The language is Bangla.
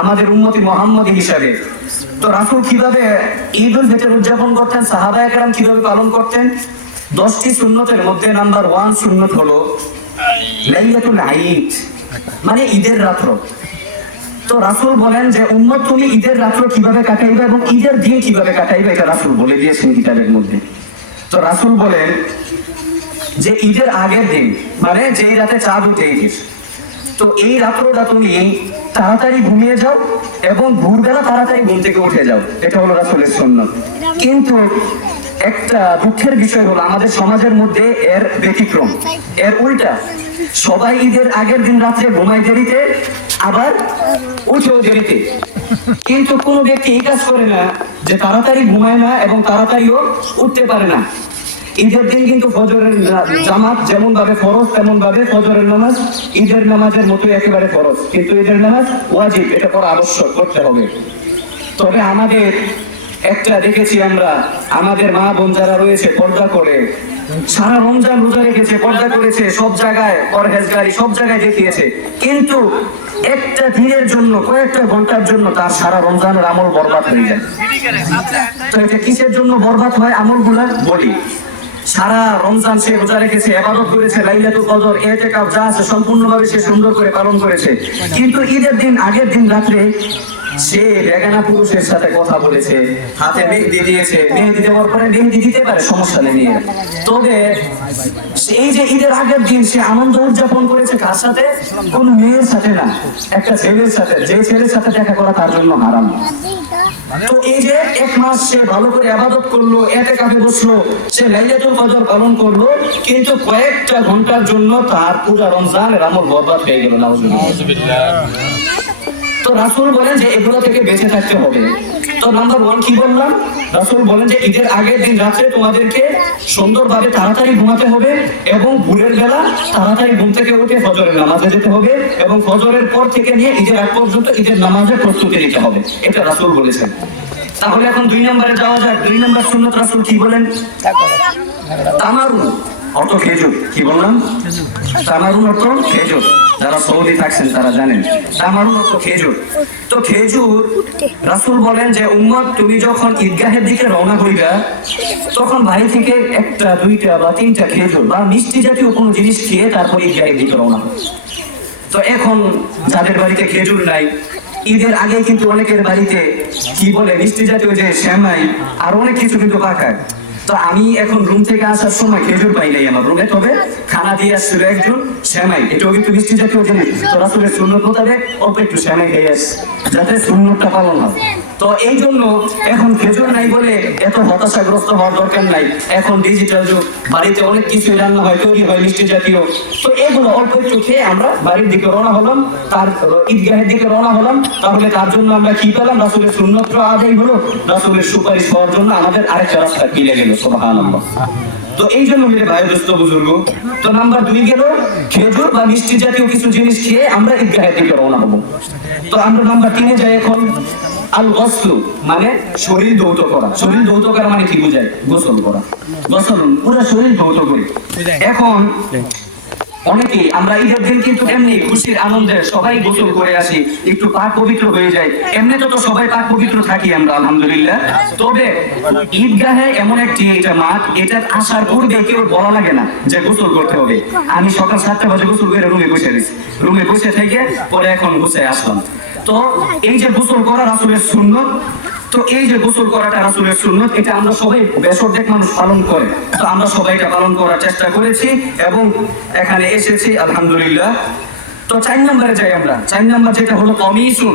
আমাদের উম্মতি মুহাম্মদী হিসাবে। তো রাসূল কিভাবে ঈদ উল ফিতর উদযাপন করতেন, সাহাবায়ে কেরাম কিভাবে পালন করতেন? 10টি সুন্নতের মধ্যে নাম্বার 1 সুন্নত হলো লাইলাতুল ঈদ, মানে ঈদের রাত্র। তো রাসূল বলেন যে উম্মত তুমি ঈদের রাত্র কিভাবে কাটাইবে এবং ঈদের দিন কিভাবে কাটাইবে, এটা রাসূল বলে দিয়েছেন কিতাবের মধ্যে। তো রাসূল বলেন যে ঈদের আগের দিন, মানে যেই রাতে চাঁদ উঠে ঈদের, তো এই রাত্রটা তুমি তাড়াতাড়ি ঘুমিয়ে যাও এবং ভোরবেলা তাড়াতাড়ি ঘুম থেকে উঠে যাও, এটা হলো রাসূলের সুন্নাত। কিন্তু একটা দুঃখের বিষয় হলো আমাদের সমাজের মধ্যে এর ব্যতিক্রম, এর উল্টা। সবাই ঈদের আগের দিন রাত্রে ঘুমায় দেরিতে, আবার উঠেও দেরিতে। কিন্তু কোনো ব্যক্তি এই কাজ করে না যে তাড়াতাড়ি ঘুমায় না এবং তাড়াতাড়িও উঠতে পারে না। ঈদের দিন কিন্তু ফজরের জামাত যেমন ভাবে ফরজ, তেমন ভাবে ফজরের নামাজ ঈদের নামাজের মতো একেবারে ফরজ, কিন্তু ঈদের নামাজ ওয়াজিব, এটা পড়া আবশ্যক, করতে হবে। তবে আমাদের একটা দেখেছি আমরা, আমাদের মা বোন যারা রয়েছে পর্দা করে সারা রমজান রোজা রেখেছে, পর্দা করেছে, সব জায়গায় পরহেজগারি সব জায়গায় দেখিয়েছে, কিন্তু একটা দিনের জন্য, কয়েকটা ঘন্টার জন্য তার সারা রমজানের আমল বরবাদ হয়ে যায়। তো এটা কিসের জন্য বরবাদ হয় আমলগুলা বলি। সারা রমজান সে রোজা রেখেছে, ইবাদত করেছে, লাইলাতুল কদর, ইতিকাফ যা আছে সম্পূর্ণভাবে সে সুন্দর করে পালন করেছে, কিন্তু ঈদের দিন আগের দিন রাত্রে সে বেগানা পুরুষের সাথে কথা বলেছে, হাতে মেহেদি দিয়েছে, মেহেদি দেওয়ার পরে মেহেদি দিতে পারে, সমস্যা নেই। তবে এই যে ঈদের আগের দিন সে আনন্দ উদযাপন করেছে কার সাথে? কোন মেয়ের সাথে না, একটা ছেলের সাথে, যে ছেলের সাথে দেখা করা তার জন্য হারাম। তো এই যে এক মাস সে ভালো করে ইবাদত করলো, ইতিকাফে বসলো, সে লাইলাতুল কদর পালন করলো, কিন্তু কয়েকটা ঘন্টার জন্য তার পুরো রমজানের আমল বরবাদ হয়ে গেল। নাউজুবিল্লাহ। তো রাসূল বলেন যে এগুলো থেকে বেঁচে থাকতে হবে। তো নাম্বার 1 কি বললাম? রাসূল বলেন যে ঈদের আগের দিন রাতে তোমাদেরকে সুন্দরভাবে তাড়াতাড়ি ঘুমাতে হবে এবং ভোরের বেলা তাড়াতাড়ি ঘুম থেকে উঠে ফজরের নামাজে যেতে হবে এবং ফজরের পর থেকে নিয়ে ঈদের আগ পর্যন্ত ঈদের নামাজের প্রস্তুতি নিতে হবে, এটা রাসূল বলেছেন। তাহলে এখন 2 নম্বরে যাওয়া যাক। 2 নম্বর সুন্নাত রাসূল কি বলেন? তামারুন অর্থ খেজুর। কি বললাম? তামারুন অর্থ খেজুর। যারা সৌদি থাকছেন তারা জানেন তামারুন অর্থ খেজুর। তো খেজুর রাসূল বলেন যে উম্মত তুমি যখন ঈদগাহের দিকে রওনা হইবা, তখন বাড়ি থেকে একটা, দুইটা বা তিনটা খেজুর বা মিষ্টি জাতীয় কোনো জিনিস খেয়ে তারপর ঈদগাহের দিকে রওনা হবে। তো এখন যাদের বাড়িতে খেজুর নাই, ঈদের আগে কিন্তু অনেকের বাড়িতে কি বলে মিষ্টি জাতীয় যে সেমাই আর অনেক কিছু কিন্তু পাকায়। তো আমি এখন রুম থেকে আসার সময় খেজুর পাই নাই আমার রুমে, তবে খানা দিয়ে আসছিল একজন সেমাই, এটাও কিন্তু মিষ্টি জাতীয় জিনিস। তো রাসূলের সুন্নত মোতাবেক অল্প একটু সেমাই খেয়ে আসছে যাতে সুন্নতটা পালন হয়। তো এই জন্য এখন খেজুর নাই বলে এত হতাশাগ্রস্ত হওয়ার দরকার নাই। এখন ডিজিটাল যুগ, বাড়িতে অনেক কিছু রান্না হয়, তৈরি হয় মিষ্টি জাতীয়। তো এগুলো অল্প একটু খেয়ে আমরা বাড়ির দিকে রওনা হলাম, তার ঈদগাহের দিকে রওনা হলাম। তাহলে তার জন্য আমরা কি পেলাম? রাসূলের সুন্নত আদায় হলো, রাসূলের সুপারিশ পাওয়ার জন্য আমাদের আরেকটা রাস্তা মিলে গেল। সুবহানাল্লাহ। তো এই জন্য মেরে ভাই দোস্ত বুজুর্গ, তো নাম্বার 2 গেল খেজুর বা মিষ্টি জাতীয় কিছু জিনিস খেয়ে আমরা ঈদগাহের দিকে রওনা হবো। তো আমরা নাম্বার 3-এ যাই এখন। আল গসল মানে শরীর ধৌত করা। শরীর ধৌত করা মানে কি বোঝায়? গোসল করা। গোসল পুরো শরীর ধৌত করে। এখন অনেকেই আমরা ঈদের দিন কিন্তু এমনি খুশির আনন্দে সবাই গোসল করে আসি, একটু পাক পবিত্র হয়ে যায়। এমনি তো সবাই পাক পবিত্র থাকি আমরা আলহামদুলিল্লাহ। তবে ঈদগাহে এমন একটি এটা মাঠ, এটা আসার পূর্বে কেউ বলা লাগে না যে গোসল করতে হবে। আমি সকাল 7টা বাজে গোসল করে রুমে বসে গেছি, রুমে বসে থেকে পরে এখন বসে আসলাম। তো এই যে গোসল করা রাসূলের সুন্নত, তো এই যে গোসল করাটা রাসূলের সুন্নত, এটা আমরা সবাই বেশরতেক মানুষ পালন করে। তো আমরা সবাই এটা পালন করার চেষ্টা করেছি এবং এখানে এসেছি আলহামদুলিল্লাহ। তো 4 নম্বরে যাই আমরা। 4 নম্বর যেটা হলো কমিশন।